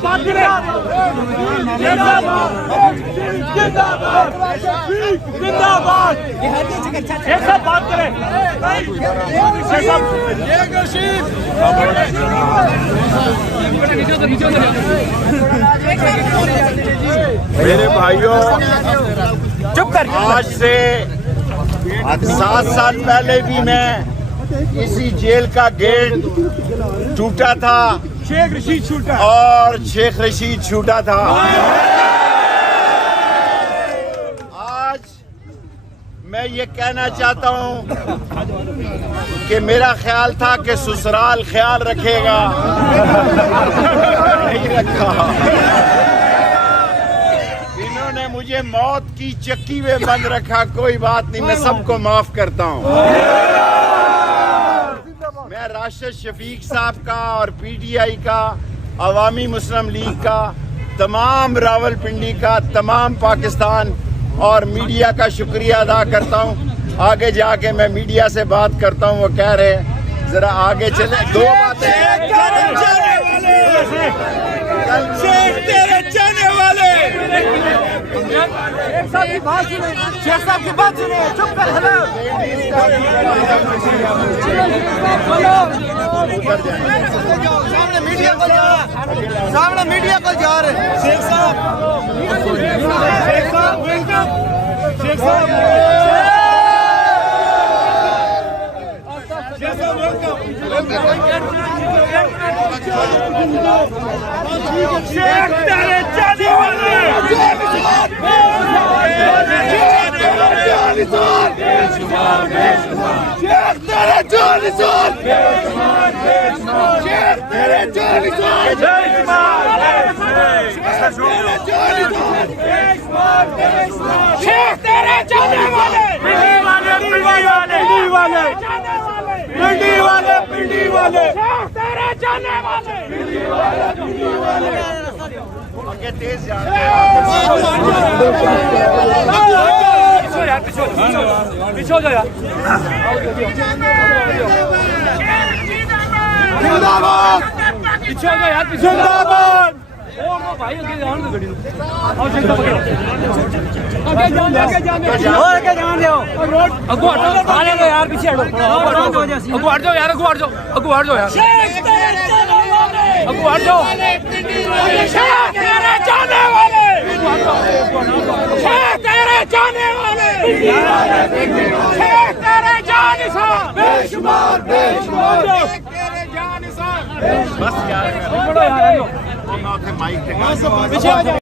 बात करें। जिंदाबाद जिंदाबाद। शेख साहब बात करें। शेख साहब मेरे भाइयों, चुप कर। आज से 7 साल पहले भी मैं इसी जेल का गेट टूटा था, शेख रशीद छूटा और शेख रशीद छूटा था। आज मैं ये कहना चाहता हूँ कि मेरा ख्याल था कि ससुराल ख्याल रखेगा, नहीं रखा। इन्होंने मुझे मौत की चक्की में बंद रखा। कोई बात नहीं, मैं सबको माफ करता हूँ। मैं राशिद शफीक साहब का और पीटीआई का, अवामी मुस्लिम लीग का, तमाम रावलपिंडी का, तमाम पाकिस्तान और मीडिया का शुक्रिया अदा करता हूँ। आगे जाके मैं मीडिया से बात करता हूँ, वो कह रहे जरा आगे चले। दो बातें। शेख तेरे जाने वाले। शेख साहब की बात सुने। शेख साहब की बात सुने। चुप कर। सामने मीडिया को जा रहे। सामने मीडिया को जा रहे। शेख साहब। शेख साहब वेलकम। शेख साहब। शेख साहब वेलकम। शेख तेरे जाने वाले। शेख तेरे जाने तेज पीछे हो जाओ यार। जिंदाबाद। पीछे हो जाओ यार। जिंदाबाद। भाई आगे जान दो। गाड़ी और शेख साहब आगे जान दो। आगे जान दो। अगो हटो। आने दो यार। पीछे हटो। अगो हट जाओ यार। अगो हट जाओ। अगो हट जाओ यार। अगो हट जाओ। शेख तेरे जाने वाले। शेख तेरे जाने वाले। शेख तेरे जान निसार। बेशुमार बेशुमार। शेख तेरे जान निसार। बस यार, छोड़ो यार। माइक